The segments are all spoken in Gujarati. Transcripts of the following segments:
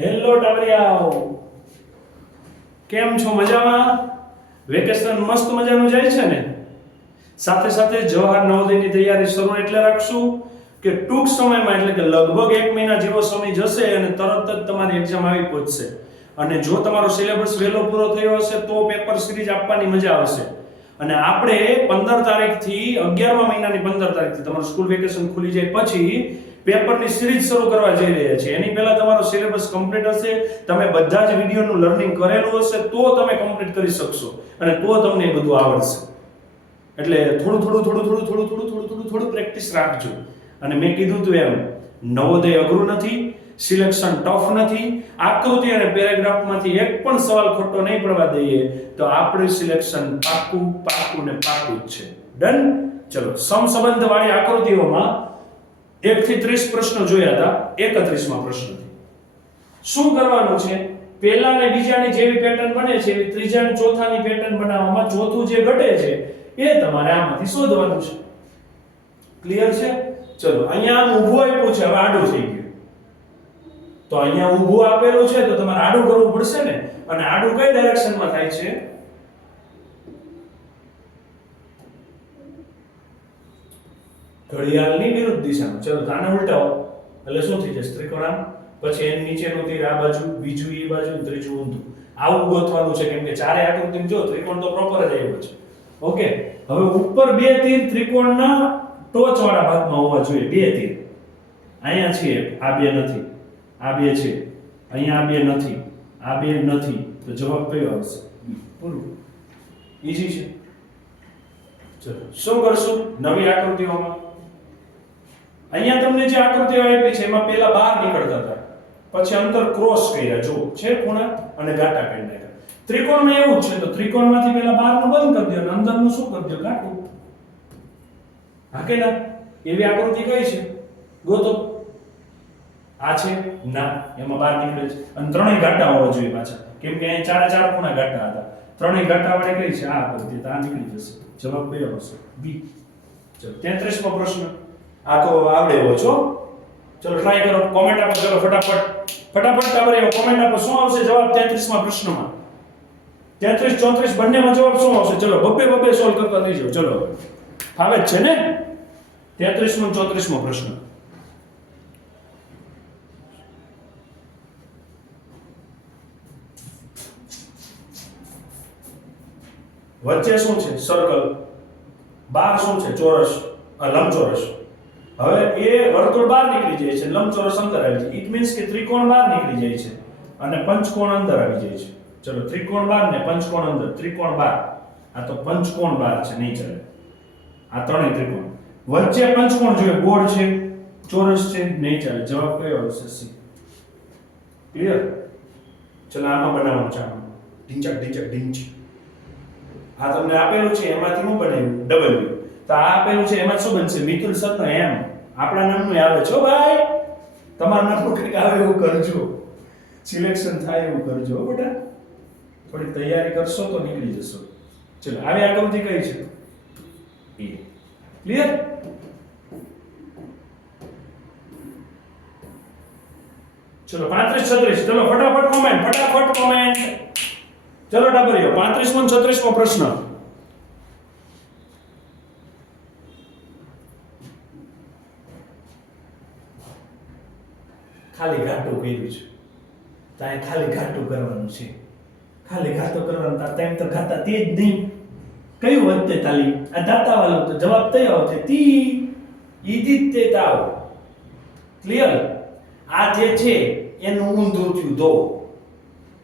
હેલો ટાબરિયાઓ કેમ છો મજામાં? વેકેશન મસ્ત મજાનું જાય છે ને? સાથે સાથે જવાહર નવોદયની તૈયારી શરૂ એટલે રાખશું કે ટૂંક સમયમાં એટલે કે લગભગ એક મહિના જેવો સમય જશે અને તરત જ તમારી એક્ઝામ આવી પહોંચશે. અને જો તમારો સિલેબસ વહેલો પૂરો થયો હશે તો પેપર સિરીઝ આપવાની મજા આવશે. અને આપણે પંદર તારીખથી અગિયારમા મહિનાની પંદર તારીખથી તમારું સ્કૂલ વેકેશન ખુલી જાય પછી પેપરની સિરીઝ શરૂ કરવા જઈ રહ્યા છીએ. એની પહેલા તમારો સિલેબસ કમ્પ્લીટ હશે, તમે બધા જ વિડીયોનું લર્નિંગ કરેલું હશે, તો તમે કમ્પ્લીટ કરી શકશો. અને તો તમને એ બધું આવડશે. એટલે થોડું થોડું થોડું થોડું થોડું થોડું થોડું થોડું થોડું પ્રેક્ટિસ રાખજો. અને મેં કીધું તું એમ, નવોદય અઘરું નથી, સિલેક્શન ટફ નથી, આકૃતિ અને પેરેગ્રાફમાંથી એક પણ સવાલ ખોટો નહીં પડવા દઈએ, તો આપણું સિલેક્શન પાકું પાક્કું ને પાકું જ છે. ડન? ચલો સમસંબંધ વાળી આકૃતિઓમાં એક થી ત્રીસ પ્રશ્નો જોયા હતા, એકત્રીસમાં પ્રશ્ન શું કરવાનું છે? પહેલા ને બીજાની જેવી પેટર્ન બને છે, એવી ત્રીજા અને ચોથાની પેટર્ન બનાવવામાં ચોથું જે ઘટે છે, એ તમારે આમાંથી શોધવાનું છે. ક્લિયર છે? ચલો, અહીંયા આમ ઊભું આપ્યું છે, હવે આડું થઈ ગયું. તો અહીંયા ઊભું આપેલું છે, તો તમારે આડું કરવું પડશે ને? અને આડું કઈ ડાયરેક્શનમાં થાય છે? ઘડિયાળની વિરુદ્ધ દિશામાં. ચલો, તો ઉલટાવો. એટલે શું થઈ જશે? ત્રિકોણામ, પછી એની નીચેનું તીર આ બાજુ, બીજું એ બાજુ ત્રીજું ઊંધું. આવું ગોતવાનું છે, કેમ કે ચારે આકૃતિ જો, ત્રિકોણ તો પ્રોપર જ આવ્યો છે. ઓકે? હવે ઉપર બે તીર ત્રિકોણના ટોચવાળા ભાગમાં હોવા જોઈએ. બે તીર. અહીંયા છે આ બે નથી. આ બે છે. અહીંયા આ બે નથી. આ બે નથી. તો જવાબ કયો આવશે? પૂરું. ઈઝી છે. ચલો, શું કરશું? નવી આકૃતિઓમાં? અહીંયા તમને જે આકૃતિઓ આપી છે, એમાં પહેલા બહાર નીકળતા હતા. પછી અંતર ક્રોસ કર્યા. જો છે ખૂણા અને ગાટા કરી નાખ્યા ત્રિકોણમાં એવું છે, તો ત્રિકોણમાંથી પહેલા બહારનું બંધ કરી દો અને અંદરનું શું કરી દો? ગાટું હા કે ના? એવી આકૃતિ કઈ છે? ગોતો. આ છે? ના, એમાં બહાર નીકળે છે. અને ત્રણેય ગાટા હોવા જોઈએ પાછા. કેમ કે અહીં ચાર ચાર ખૂણા ગાટા હતા. ત્રણેય ગાટા વાળી કઈ છે? આ આકૃતિ તો આ નીકળી જશે. જવાબ કયો હશે બી. ચલો 33 મો પ્રશ્ન. આ તો આવડે હોય છો? ચલો ટ્રાય કરો. કોમેન્ટ આપો, ચલો ફટાફટ. ફટાફટ ટાબરિયો કોમેન્ટ આપો. શું આવશે? જવાબ 33 માં પ્રશ્નમાં. 33 34 બંનેમાં જવાબ શું આવશે? ચલો, બબ્બે બબ્બે સોલ્વ કરતા થઈ જાઓ. ચલો. ફાવે છે ને? 33 નો 34 મો પ્રશ્ન. વચ્ચે શું છે? સર્કલ બાર શું છે? ચોરસ. લંબચોરસ. હવે એ વર્તુળ બહાર નીકળી જાય છે, લંબચોરસ અંદર આવી જાય. ઇટ મીન્સ કે ત્રિકોણ બહાર નીકળી જાય છે અને પંચકોણ અંદર આવી જાય છે. ચલો, ત્રિકોણ બહાર ને પંચકોણ અંદર. ત્રિકોણ બહાર. આ તો પંચકોણ બહાર છે નહીં ચાલે આ ત્રણેય ત્રિકોણ. વચ્ચે પંચકોણ જોઈએ, ગોળ છે, ચોરસ છે નહીં ચાલે જવાબ કયો આવશે? સી ક્લિયર ચલો, આમાં બનાવવાનું છે ઢીંચક ઢીંચક, ઢીંચ. આ તમને આપેલું છે, એમાંથી હું બનાવ્યું? ડબલ્યુ તો આ આપેલું છે, એમાં શું બનશે? મિતુલ સરનો એમ આપણા નામનું આવે છો. ભાઈ, તમારા નામનું કંઈક આવે એવું કરજો. સિલેક્શન થાય એવું કરજો. બેટા થોડી તૈયારી કરશો તો નીકળી જશો. ચલો, આવી આકૃતિ કઈ છે? ક્લિયર ચલો, પાંત્રીસ, છત્રીસ. ચલો, ફટાફટ કોમેન્ટ ફટાફટ કોમેન્ટ ચલો પાંત્રીસમો છત્રીસ છત્રીસમો પ્રશ્ન. ખાલી ઘાટું કર્યું છે. ત્યાં ખાલી ઘાટું કરવાનું છે. ખાલી ઘાટું કરવાનું, તાર તેમ તો ઘાટા તે જ નહીં. કયું વધતે તાલી? આ દાતા વાળું તો જવાબ તયો આવશે તી. ઈદી તે તાવ. ક્લિયર આ જે છે, એનું ઊંધું થયું, દો.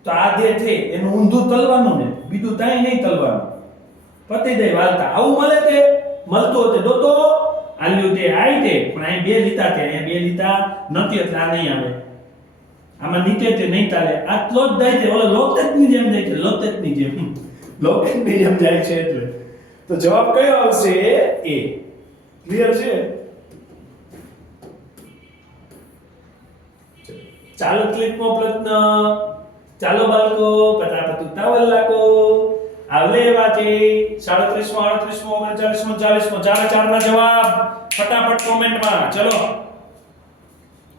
તો આ જે છે, એનું ઊંધું તલવાનું ને, બીજું તાઈ નહીં તલવાનું. પતિ દે વાલતા. આવું મળે તે? મળતું હતે દોતો આલ્યું તે આઈ તે પણ અહીં બે લીટા તે અહીંયા બે લીટા નથી એટલે આ નહીં આવે આમાં નીચે તે નહીં ચાલે આટલો જ જાય છે ઓલો લોકેટની જેમ જાય છે લોકેટની જેમ લોકેટની જેમ જાય છે એટલે તો જવાબ કયો આવશે એ ક્લિયર છે ચાલો ક્લિપમાં પ્રશ્ન ચાલો બાળકો પટાપટ ઉતાવળ લાગો આવલે વાંચે સાડત્રીસમો અડત્રીસમો ઓગણચાલીસમો, ચાલીસમો, ચારે ચારના જવાબ. ફટાફટ કોમેન્ટમાં ચલો.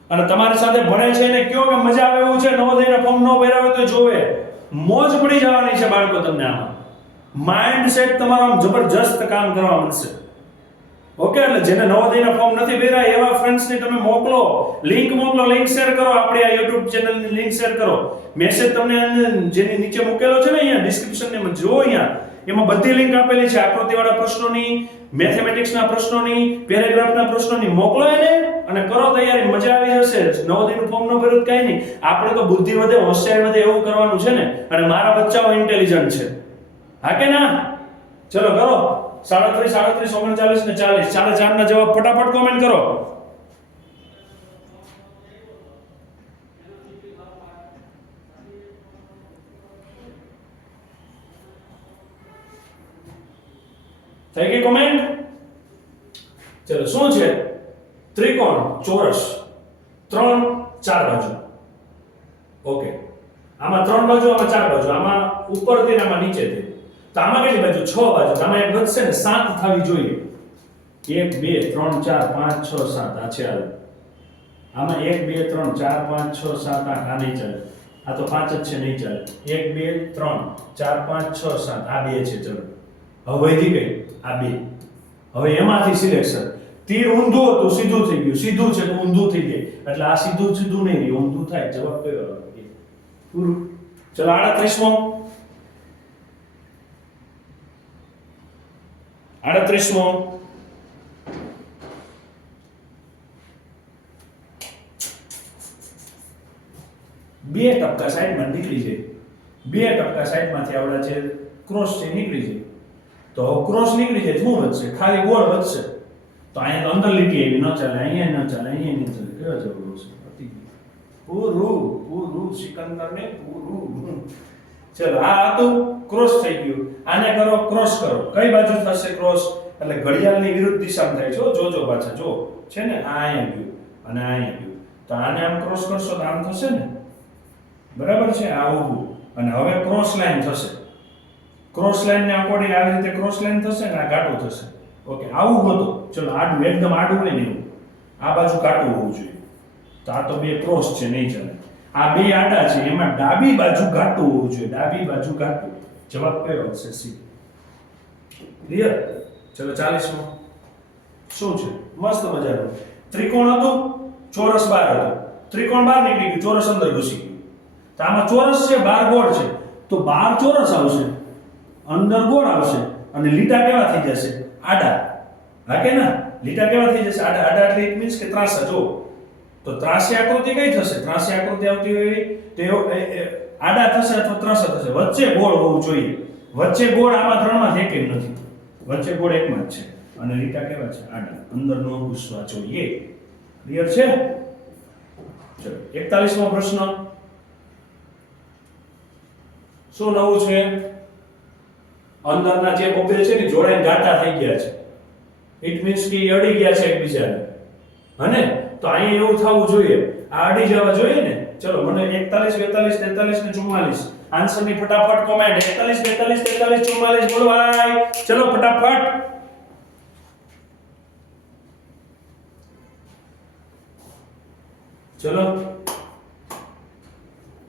અને તમારી સાથે ભણે છે એને કયો કે મજા આવે એવું છે નવોદયના ફોર્મ નો ભર્યા હોય તો જોવે. મોજ પડી જવાની છે બાળકો તમને આમાં. માઇન્ડ સેટ તમારો જબરજસ્ત કામ કરવા મળશે. ઓકે એટલે જેને નવોદયના ફોર્મ નથી ભર્યા, એવા ફ્રેન્ડ્સને તમે મોકલો. લિંક મોકલો લિંક શેર કરો. આપણી આ યુટ્યુબ ચેનલની લિંક શેર કરો. મેસેજ તમને જેની નીચે મૂકેલો છે ને અહીંયા ડિસ્ક્રિપ્શન એમાં જુઓ અહીંયા. એમાં બધી લિંક આપેલી છે, આકૃતિવાળા પ્રશ્નોની મેથેમેટિક્સના પ્રશ્નોની પેરેગ્રાફના પ્રશ્નોની. મોકલો એને અને કરો તૈયારી. મજા આવી જશે. નવોદયનું ફોર્મ ન ભર્યું કાંઈ નહીં. આપણે તો બુદ્ધિ વધે, હોશિયારી વધે એવું કરવાનું છે ને. અને મારા બચ્ચાઓ ઇન્ટેલિજન્ટ છે. હા કે ના? ચલો કરો. સાડત્રીસ સાડત્રીસ, ઓગણચાલીસ ને ચાલીસ. ચાલે ચાર ના જવાબ ફટાફટ કોમેન્ટ કરો. થઈ ગઈ કોમેન્ટ ચલો, શું છે? ત્રિકોણ, ચોરસ. ત્રણ, ચાર બાજુ. ઓકે આમાં ત્રણ બાજુ, આમાં ચાર બાજુ. આમાં ઉપરથી આમાં નીચેથી. તો આમાં કેટલી બાજુ છ બાજુ. આમાં એક વધશે ને સાત થવી જોઈએ. એક, બે, ત્રણ, ચાર, પાંચ, છ, સાત. આ છે હાલ. આમાં એક, બે, ત્રણ, ચાર, પાંચ, છ, સાત, આઠ. આ નહીં ચાલે. આ તો પાંચ જ છે, નહીં ચાલે. એક, બે, ત્રણ, ચાર, પાંચ, છ, સાત. આ બે છે, ચલો. હવે વધી ગઈ. આ બે. હવે એમાંથી સિલેક્શન તીર ઊંધું હતું, સીધું થઈ ગયું. સીધું છે ઊંધું થઈ ગયું. એટલે આ સીધું સીધું નહીં ઊંધું થાય, જવાબ કયો? પૂરું. ચલો આડત્રીસમો આડત્રીસમો બે ટપકા સાઈડમાં નીકળી છે બે ટપકા સાઈડમાંથી આવડા છે ક્રોસ છે નીકળી છે તો ક્રોસ નીકળી છે શું વધશે ખાલી ગોળ વધશે તો અહીંયા અંદર લીટી એવી ન ચાલે અહીંયા ન ચાલે અહીંયા નહીં ચાલે કેવા જબરું છે પૂરું પૂરું સિકંદર ને પૂરું ચલો આ હતું ક્રોસ થઈ ગયું. આને કરો, ક્રોસ કરો. કઈ બાજુ થશે ક્રોસ? એટલે ઘડિયાળની વિરુદ્ધ દિશામાં થાય છે. જોજો પાછા, જો. છે ને? આ અહીંયા ગયું અને આ અહીંયા ગયું. તો આને આમ ક્રોસ કરશો તો આમ થશે ને? બરાબર છે? આ ઊભું. અને હવે ક્રોસ લાઈન થશે. ક્રોસ લાઈનને અકોર્ડિંગ આવી રીતે ક્રોસ લાઈન થશે ને આ ઘાટું થશે. ઓકે આવું હતું. ચલો, આડું, એકદમ આડું હોય ને એવું. આ બાજુ કાટું હોવું જોઈએ. તો આ તો બે ક્રોસ છે, નહીં ચાલે. આ બે આડા છે, એમાં ડાબી બાજુ ઘાટું હોવું જોઈએ. ડાબી બાજુ ઘાટું જવાબ કયો આવશે સી? ક્લિયર ચલો ચાલીસમો. શું છે? મસ્ત મજાનું. ત્રિકોણ હતું, ચોરસ બાર હતું. ત્રિકોણ બહાર નીકળી ગયું, ચોરસ અંદર ઘૂસી તો આમાં ચોરસ છે, બાર ગોળ છે. તો બાર ચોરસ આવશે, અંદર ગોળ આવશે અને લીટા કેવા થઈ જશે? આડા. હા કે લીટા કેવા થઈ જશે? આડા. આડા એટલે ઇટ મીન્સ કે ત્રાસા જો તો ત્રાસી આકૃતિ કઈ થશે? ત્રાસી આકૃતિ આવતી હોય તો આડા થશે અથવા ત્રાસા થશે. વચ્ચે ગોળ હોવું જોઈએ. વચ્ચે ગોળ આમાં ત્રણમાં એક નથી. વચ્ચે ગોળ એકમાં જ છે. અને રીટા કેવા છે? આડા. અંદર નો ઘૂસવા જોઈએ ક્લિયર છે? ચલો. 41મો પ્રશ્ન. શું નવું છે? અંદરના જે બબે છે ને, જોડાઈને ગાટા થઈ ગયા છે. ઇટ મીન્સ કે અડી ગયા છે એકબીજાને. હને? તો અહીંયા એવું થવું જોઈએ. આ અડી જવા જોઈએ ને? ચલો, મને 41 42 43 ને 44 આન્સરની ફટાફટ કોમેન્ટ 41 42 43 44 બોલો ભાઈ. ચલો, ફટાફટ. ચલો.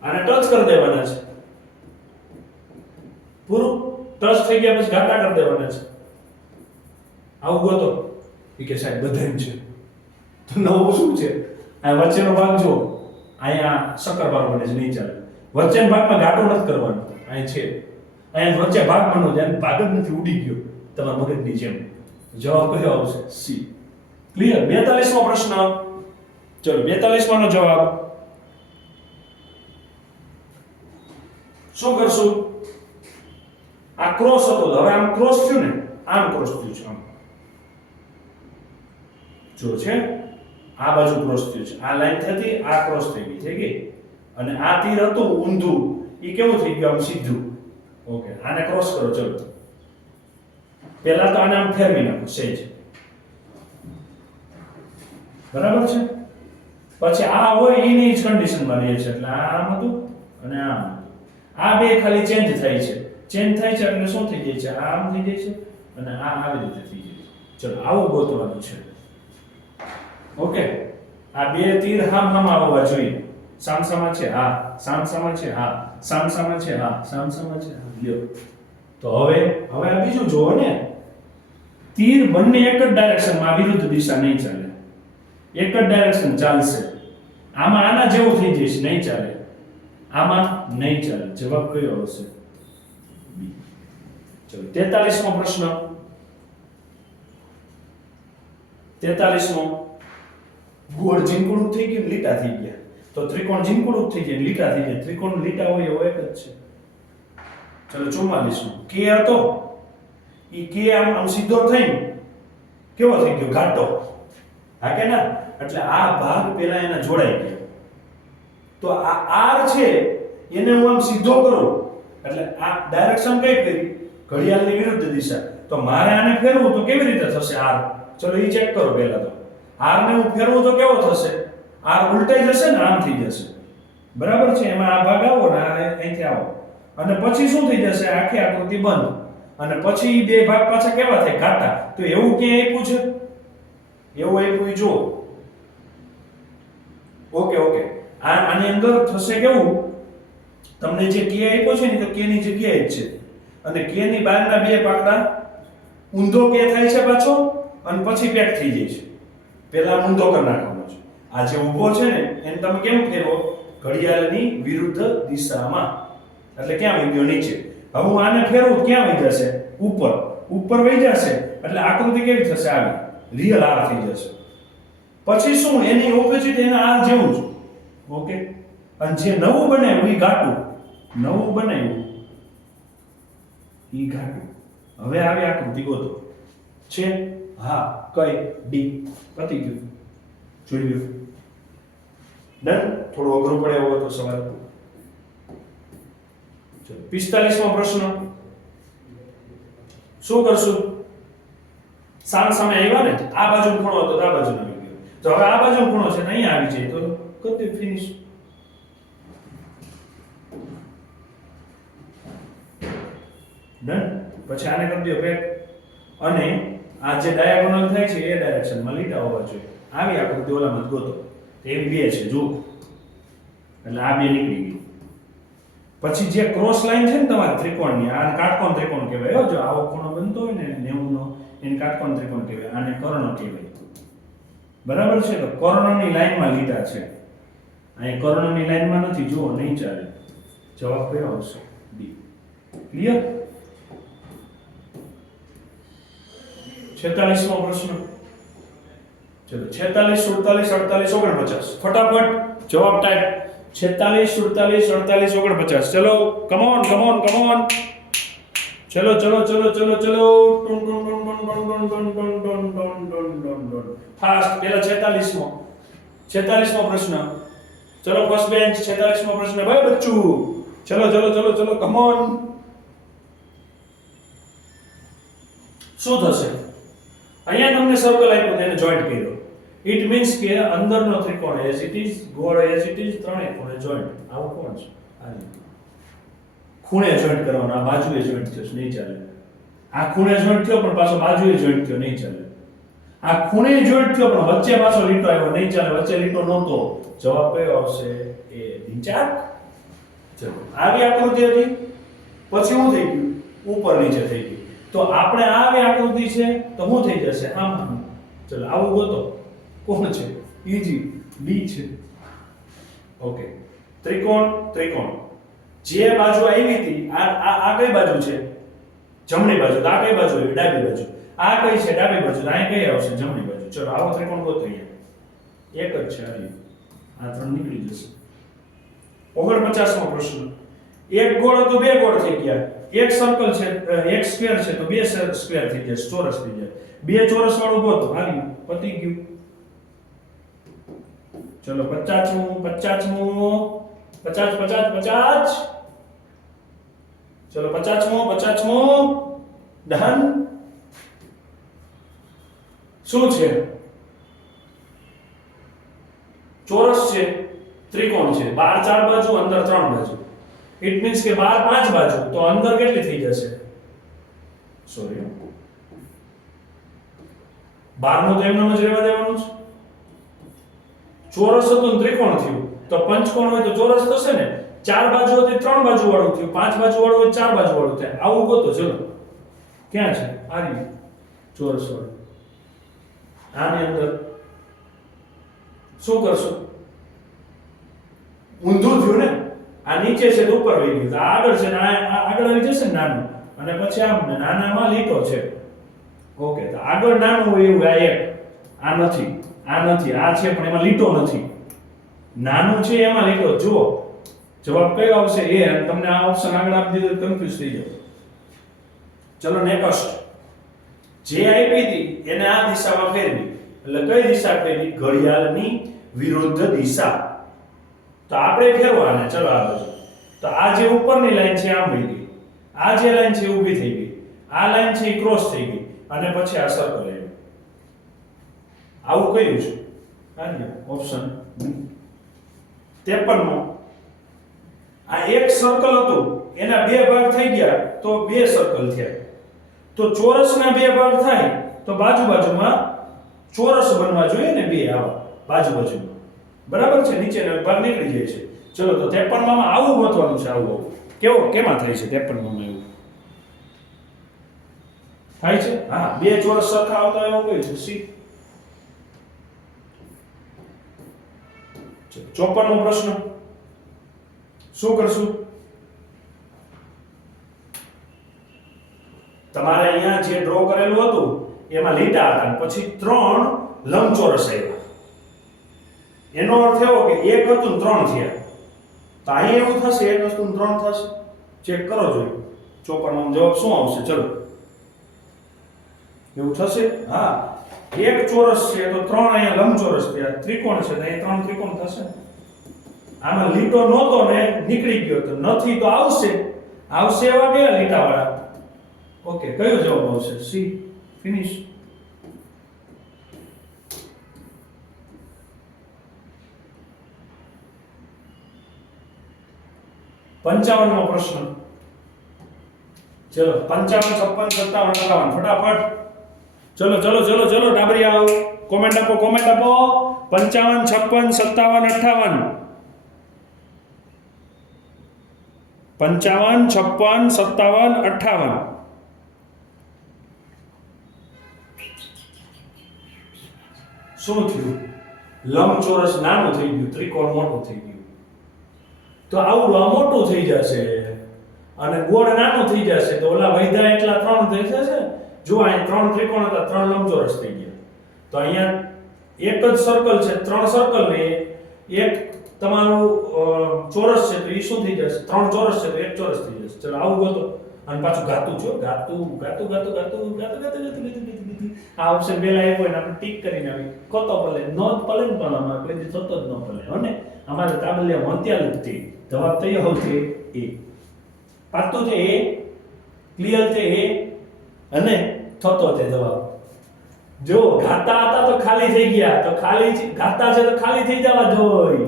આને ટચ કરી દેવાના છે. પૂરું. ટચ થઈ ગયા પછી ઘાટા કરી દેવાના છે. આવું ગોતો. કે સાહેબ બધાય છે. તો નવું શું છે? આ વચ્ચેનો ભાગ જો અહીંયા શક્કરપારો બને છે નહીં ચાલે વચ્ચેના ભાગમાં ગાટો નથી કરવાનો. અહીં છે. અહીંયા વચ્ચે ભાગ બનો છે ભાગ જ નથી, ઉડી ગયો. તમારા મગજની જેમ. જવાબ કયો આવશે? સી. ક્લિયર બેતાલીસમો પ્રશ્ન. ચલો બેતાલીસમાં નો જવાબ. શું કરશું? આ ક્રોસ હતો. હવે આમ ક્રોસ થયું ને? આમ ક્રોસ થયું છે, આમ. જો છે. આ બાજુ ક્રોસ થયું છે. આ લાઈન થતી, આ ક્રોસ થઈ ગઈ થઈ ગઈ અને આ તીર હતું ઊંધું. એ કેવું થઈ ગયું? આમ સીધું. ઓકે, આને ક્રોસ કરો, ચલો. પહેલા તો આને આમ ફેરવી નાખો સેજ બરાબર છે? પછી આ હોય એની જ કન્ડિશનમાં રહે છે. એટલે આમ હતું અને આમ આ બે ખાલી ચેન્જ થાય છે. ચેન્જ થાય છે, એટલે શું થઈ જાય છે? આમ થઈ જાય છે અને આ આવી રીતે થઈ જાય છે. ચલો, આવું ગોતવાનું છે. ઓકે. આ બે તીર હામ હામ આવવા જોઈએ. સામસામા છે. હા. સામસામા છે. હા. સામસામા છે. હા. સામસામા છે. હા, લ્યો. તો હવે હવે આ બીજું જોવો ને. તીર બંને એક જ ડાયરેક્શનમાં વિરુદ્ધ દિશા નહીં ચાલે. એક જ ડાયરેક્શન ચાલશે. આમાં આના જેવું થઈ જઈશ. નહીં ચાલે. આમાં નહીં ચાલે. જવાબ કયો આવશે? ચલો, તેતાલીસમો પ્રશ્ન. તેતાલીસમો. ગોળ ઝીંકુડું થઈ ગયું, લીટા થઈ ગયા. તો ત્રિકોણ ઝીંકુડું થઈ ગયા લીટા થઈ ગયા ત્રિકોણ લીટા હોય એવો એક જ છે. ચલો ચુમ્માલીસમો કે હતો. ઈ કે આમ આમ સીધો થઈ કેવો થઈ ગયો? ઘાટો. હા કે ના? એટલે આ ભાગ પેલા એના જોડાઈ ગયો. તો આ આર છે, એને હું આમ સીધો કરું. એટલે આ ડાયરેક્શન કઈ કરી? ઘડિયાળની વિરુદ્ધ દિશા. તો મારે આને ફેરવું તો કેવી રીતે થશે આર ચલો એ ચેક કરો પહેલા તો. આર ને હું ફેરવું તો કેવો થશે? આર ઉલટાઈ જશે ને આમ થઈ જશે. બરાબર છે? એમાં આ ભાગ આવો ને, આ અહીંથી આવો. અને પછી શું થઈ જશે? આખી આકૃતિ બંધ. અને પછી બે ભાગ પાછા કેવા થાય? ઘાટા. તો એવું ક્યાં આપ્યું છે? એવું આપ્યું જો. Okay okay. આ આની અંદર થશે કેવું? તમને જે કે આપ્યો છે ને તો કે ની જગ્યાએ જ છે. અને કે ની બહારના બે પાકડા ઊંધો કે થાય છે પાછો? અને પછી પેક થઈ જાય છે. પહેલા ઊંધો કરી નાખવાનો છે. આ જે ઊભો છે ને, એને તમે કેમ ફેરવો? ઘડિયાળની વિરુદ્ધ દિશામાં. એટલે ક્યાં વહી ગયો નીચે. હવે હું આને ફેરવું ક્યાં વહી જશે ઉપર. ઉપર વહી જશે. એટલે આકૃતિ કેવી થશે? આવી. રિયલ આર થઈ જશે. પછી શું? એની ઓપોઝિટ એના આર જેવું જ. ઓકે અને જે નવું બનાવ્યું એ ઘાટું. નવું બનાવ્યું ઈ ઘાટું. હવે આવી આકૃતિ ગોતો. છે? હા, કઈ? ડી પતી ગયું. જોઈ ગયું ડન. થોડું અઘરું પડે એવો હતો સવાલ પિસ્તાલીસમો પ્રશ્ન. શું કરશું? સામ સામે આવ્યા ને આ બાજુ ખૂણો હતો, તો આ બાજુ આવી ગયો. તો હવે આ બાજુ ખૂણો છે ને અહીંયા આવી જાય, તો કદી ફિનિશ ડન. પછી આને કરી દો પેક અને આ જે ડાયાગોનલ થાય છે, એ ડાયરેક્શનમાં લીટા હોવા જોઈએ. આવી આકૃતિ ઓલામાં ગોતો. એવી બે છે જો એટલે આ બે નીકળી ગયું. પછી જે ક્રોસ લાઈન છે ને તમારા ત્રિકોણની આ કાટકોણ ત્રિકોણ કહેવાય. જો આવો ખૂણો બનતો હોય ને 90 નો એને કાટકોણ ત્રિકોણ કહેવાય. આને કર્ણ કહેવાય. બરાબર છે? તો કર્ણની લાઈનમાં લીટા છે. અહીં કર્ણની લાઈનમાં નથી. જુઓ, નહીં ચાલે. જવાબ કયો આવશે? બી. ક્લિયર છેતાલીસમો પ્રશ્ન ચલો છેતાલીસ સુડતાલીસ અડતાલીસ ઓગણપચાસ ફટાફટ જવાબ ટાઈપ છેતાલીસ સુડતાલીસ અડતાલીસ ઓગણપચાસ ચલો કમોન કમોન કમોન ચલો ચલો ચલો ચલો ચલો ફાસ્ટ પેલા છેતાલીસમો છેતાલીસમો પ્રશ્ન ચલો ફર્સ્ટ બેન્ચ છેતાલીસમો પ્રશ્ન ભાઈ બચ્ચું ચલો ચલો ચલો ચલો કમોન શું થશે અહીંયા તમને સર્કલ આપ્યો તેને જોઈન્ટ કર્યો. ઇટ મીન્સ કે અંદરનો ત્રિકોણ એઝ ઇટ ઇઝ ગોળ એઝ ઇટ ઇઝ ત્રણેય ખૂણે જોઈન્ટ આવું કોણ છે? આ. ખૂણે જોઈન્ટ કરવાનો, આ બાજુએ જોઈન્ટ થયો નહીં ચાલે. આ ખૂણે જોઈન્ટ થયો, પણ પાછો બાજુએ જોઈન્ટ થયો, નહીં ચાલે. આ ખૂણે જોઈન્ટ થયો, પણ વચ્ચે પાછો લીટો આવ્યો, નહીં ચાલે. વચ્ચે લીટો નહોતો. જવાબ કયો આવશે? એ ઢીંચાક ચલો, આવી આકૃતિ હતી. પછી શું થઈ ગયું? ઉપર નીચે થઈ ગયું. તો આપણે આ આવી આકૃતિ છે તો શું થઈ જશે? આમ ચલો, આવું ગોતો. કોણ છે? ઈજી ડી છે. ઓકે ત્રિકોણ ત્રિકોણ. જે બાજુ આવી હતી, આ આ કઈ બાજુ છે? જમણી બાજુ. તો આ કઈ બાજુ આવી? ડાબી બાજુ. આ કઈ છે? ડાબી બાજુ. તો કઈ આવશે? જમણી બાજુ. ચલો, આવો ત્રિકોણ ગોતો અહીંયા. એક જ છે આ ત્રણ નીકળી જશે. ઓગણપચાસમો પ્રશ્ન. એક ગોળ હતો, બે ગોળ થઈ ગયા. એક સર્કલ છે એક સ્ક્વેર છે, તો બે સ્ક્વેર થઈ જાય, ચોરસ થઈ જાય. બે ચોરસ વાળું ગોતો આવ્યું પતી ગયું. ચલો, પચાસમું પચાસમું, પચાસ પચાસ પચાસ. ચલો, પચાસમું પચાસમું. ડન શું છે? ચોરસ છે, ત્રિકોણ છે. બાર ચાર બાજુ, અંદર ત્રણ બાજુ. ઇટ મીન્સ કે બાર પાંચ બાજુ, તો અંદર કેટલી થઈ જશે? સોરી બારનું તો એમનો જ રહેવા દેવાનું છે. ચોરસ હતું ત્રિકોણ થયું. તો પંચકોણ હોય તો ચોરસ થશે ને? ચાર બાજુ હતી ત્રણ બાજુ વાળું થયું. પાંચ બાજુ વાળું હોય ચાર બાજુ વાળું થાય. આવું ગોતો ચલો. ક્યાં છે? આ રહ્યું. ચોરસ વાળું આની અંદર શું કરશું? ઊંધું થયું ને? આ નીચે છે તો ઉપર વહી ગયું. તો આગળ છે આ આગળ આવી જશે નાનું. અને પછી આમ નાનામાં લીટો છે. ઓકે, તો આગળ નાનું હોય એવું, આ એક. આ નથી. આ નથી. આ છે, પણ એમાં લીટો નથી. નાનું છે, એમાં લીટો. જુઓ. જવાબ કયો આવશે? એ તમને આ ઓપ્શન આગળ આપી દીધો કન્ફ્યુઝ થઈ જાવ ચલો નેક્સ્ટ જે આપી હતી, એને આ દિશામાં ફેરવી. એટલે કઈ દિશા ફેરવી? ઘડિયાળની વિરુદ્ધ દિશા. તો આપણે ફેરવાને, ચલો આ બાજુ. તો આ જે ઉપરની લાઈન છે, આમ વહી ગઈ. આ જે લાઈન છે ઊભી થઈ ગઈ. આ લાઈન છે, એ ક્રોસ થઈ ગઈ. અને પછી આ સર્કલ આવ્યું આવું કયું છે. આ ઓપ્શન ત્રેપનમાં. આ એક સર્કલ હતું. એના બે ભાગ થઈ ગયા. તો બે સર્કલ થયા. તો ચોરસના બે ભાગ થાય, તો બાજુ બાજુમાં ચોરસ બનવા જોઈએ ને બે આવા. બાજુ બાજુમાં. બરાબર છે? નીચે બહાર નીકળી જાય છે. ચલો, તો 53 માં આવું ગોતવાનું છે, આવું. કેવો, કેમાં થાય છે 53 માં એવું? થાય છે? હા, બે ચોરસ સરખા આવતા એવું કયું છે. સી. ચોપન નો પ્રશ્ન. શું કરશું? તમારે અહીંયા જે ડ્રો કરેલું હતું, એમાં લીટા હતા. પછી ત્રણ લંબચોરસ આવ્યા. એનો અર્થ એવો કે એક હતું ત્રણ થયા. તો અહીં એવું થશે, એક હતું ત્રણ થશે. ચેક કરો જોઈએ ચોપનમાં જવાબ શું આવશે? ચલો. એવું થશે? હા. એક ચોરસ છે, તો ત્રણ અહીંયા લંબચોરસ થયા ત્રિકોણ છે, તો અહીં ત્રણ ત્રિકોણ થશે. આમાં લીટો નહોતો ને, નીકળી ગયો તો નથી તો આવશે. આવશે એવા કયા લીટાવાળા? ઓકે, કયો જવાબ આવશે? સી. ફિનિશ. પંચાવનમો પ્રશ્ન. ચલો, પંચાવન, છપ્પન, સત્તાવન, અઠાવન. ફટાફટ. ચલો ચલો ચલો ચલો, ડાબરી આવો. કોમેન્ટ આપો કોમેન્ટ આપો. પંચાવન, છપ્પન, સત્તાવન, અઠાવન. પંચાવન, છપ્પન, સત્તાવન, અઠાવન. શું થયું? લંબચોરસ નાનું થઈ ગયું, ત્રિકોણ મોટું થઈ ગયું. તો આવડું આ મોટું થઈ જશે. અને ગોળ નાનું થઈ જશે. તો ઓલા વૈધા એટલા ત્રણ થઈ જશે. જો અહીં ત્રણ ત્રિકોણ હતા, ત્રણ લંબચોરસ થઈ ગયા. તો અહીંયા એક જ સર્કલ છે, ત્રણ સર્કલ ને એક તમારું ચોરસ છે, તો એ શું થઈ જશે? ત્રણ ચોરસ છે, તો એક ચોરસ થઈ જશે. ચલો, આવું ગોતો. અને પાછું ગાતું છો ગાતું ગાતું ગાતું ગાતું ગાતું ગાતું ગાતું ગાતું. આ ઓપ્શન પહેલા આવ્યો હોય આપણે ટીક કરીને આવી. કોતો ભલે નો ને પણ અમારે કોઈ થતો જ ન ભલે હો અમારે કાબલિયા વંત્યાલ જ જવાબ થયો હોય એ. પાતું છે એ ક્લિયર છે એ, અને થતો છે જવાબ. જો ઘાતા હતા તો ખાલી થઈ ગયા. તો ખાલી ઘાતા છે તો ખાલી થઈ જવા જોઈએ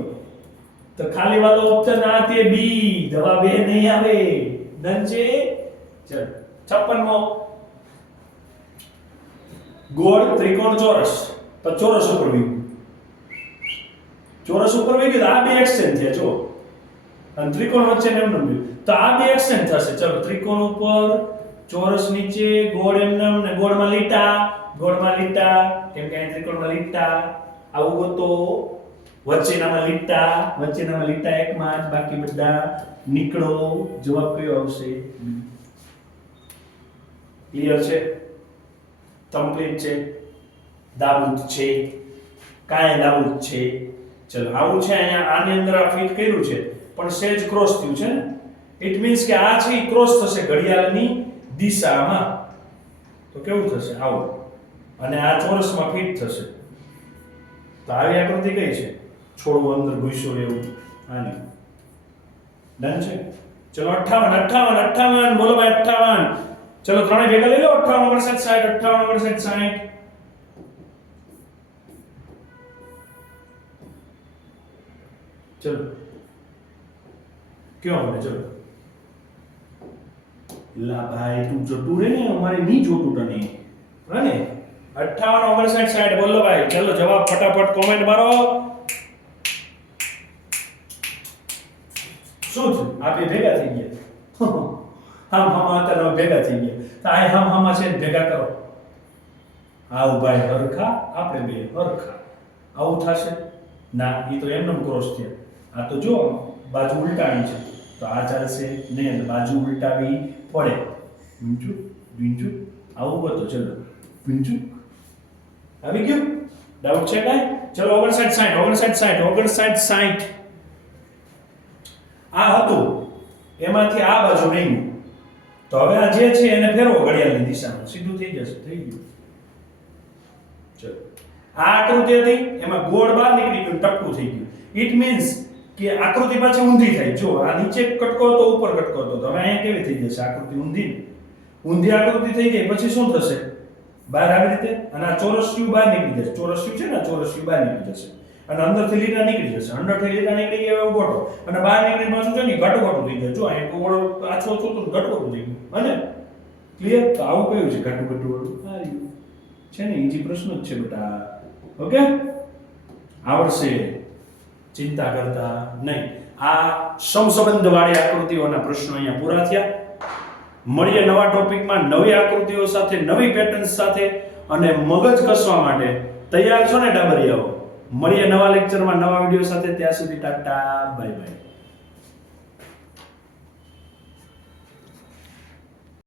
તો ખાલી વાળો ઓપ્શન આ તે બી. જવાબ એ નહીં આવે. ડન છે ચલ. છપ્પનમો ગોળ ત્રિકોણ ચોરસ. તો ચોરસ ઉપર વી. ચોરસ ઉપર વી ગયું આ બે એક્સચેન્જ થયા જો અને ત્રિકોણ વચ્ચે એમ નમ તો આ બે એક્સચેન્જ થશે. ચલો, ત્રિકોણ ઉપર ચોરસ નીચે, ગોળ એમ નમ, ને ગોળમાં લીટા. ગોળમાં લીટા, કેમ કે અહીં ત્રિકોણમાં લીટા. આવું તો વચ્ચેનામાં લીટા વચ્ચેનામાં લીટા એકમાં બાકી બધા નીકળો. જવાબ કયો આવશે? ક્લિયર છે? કમ્પ્લીટ છે દાબૂદ છે, કાંઈ દાબૂદ છે. ચલો, આવું છે અહીંયા, આની અંદર આ ફિટ કર્યું છે, પણ સેજ ક્રોસ થયું છે ને? ઇટ મીન્સ કે આ છે ક્રોસ થશે ઘડિયાળની દિશામાં. તો કેવું થશે? આવું. અને આ ચોરસમાં ફિટ થશે. તો આવી આકૃતિ કઈ છે? છોડવું અંદર ઘૂસ્યો એવું. આની. ડન છે? ચલો અઠાવન અઠાવન અઠાવન બોલો. चलो त्रे भेगा लो अठावन वर्षेट साइट अठावन वर्षेट साइट चलो। क्यों हमने चलो। ला भाई, तू जो टूर है नहीं, हमारे नहीं जो टूटा नहीं। है ना अठावन ओवरसेट साइड बोल लो भाई। चलो, जवाब फटाफट कमेंट मारो। सुध आप ये भेगा चाहिए हम हम आते ना भेगा चाहिए તો આ હમ હમ છે ને ભેગા કરો. આ ઊભા હરખા, આપણે બે હરખા. આવું થશે? ના એ તો એમનો ક્રોસ થયા આ તો જો, બાજુ ઉલટાવી છે. તો આ ચાલશે નહીં બાજુ ઉલટાવી પડે. વીંચું વીંચું આવું બધું ચલો. વીંચું આવી ગયું? ડાઉટ છે કાંઈ? ચલો, ઓગણસાઠ સાઠ ઓગણસાઠ સાઠ ઓગણસાઠ સાઠ. આ હતું. એમાંથી આ બાજુ નહીં તો હવે આ જે છે એને ફેરવો ઘડિયાળની દિશામાં. સીધું થઈ જશે, થઈ ગયું. ચલો. આ આકૃતિ હતી, એમાં ગોળ બહાર નીકળી ગયું, ટપકું થઈ ગયું. ઇટ મીન્સ કે આકૃતિ પાછી ઊંધી થાય. જો, આ નીચે કટકો હતો, ઉપર કટકો હતો. તો હવે અહીંયા કેવી થઈ જશે? આકૃતિ ઊંધી. ઊંધી આકૃતિ થઈ ગઈ, પછી શું થશે? બહાર આવી રીતે? અને આ ચોરસ્યું બહાર નીકળી જશે. ચોરસ્યું છે ને ચોરસ યુ બહાર નીકળી જશે. અને અંદરથી લીટા નીકળી જશે. અંદરથી લીટા નીકળી ગયા એવો ગોટો અને બહાર નીકળી પાછું છે ને ઘાટું ઘટું થઈ જાય. જો અહીંયા ઓળો આછો છો તો ઘાટું ઘટું થઈ ગયું. અને ક્લિયર તો આવું કયું છે ઘાટું ઘાટું વાળું? છે ને ઈજી પ્રશ્ન જ છે બેટા ઓકે? આવડશે. ચિંતા કરતા નહીં. આ સમસંબંધ વાળી આકૃતિઓના પ્રશ્નો અહીંયા પૂરા થયા. મળીએ નવા ટોપિકમાં નવી આકૃતિઓ સાથે નવી પેટર્ન્સ સાથે અને મગજ કસવા માટે. તૈયાર છો ને ડાબરિયાઓ? મળીએ નવા લેક્ચરમાં નવા વીડિયો સાથે. ત્યાં સુધી ટાટા બાય બાય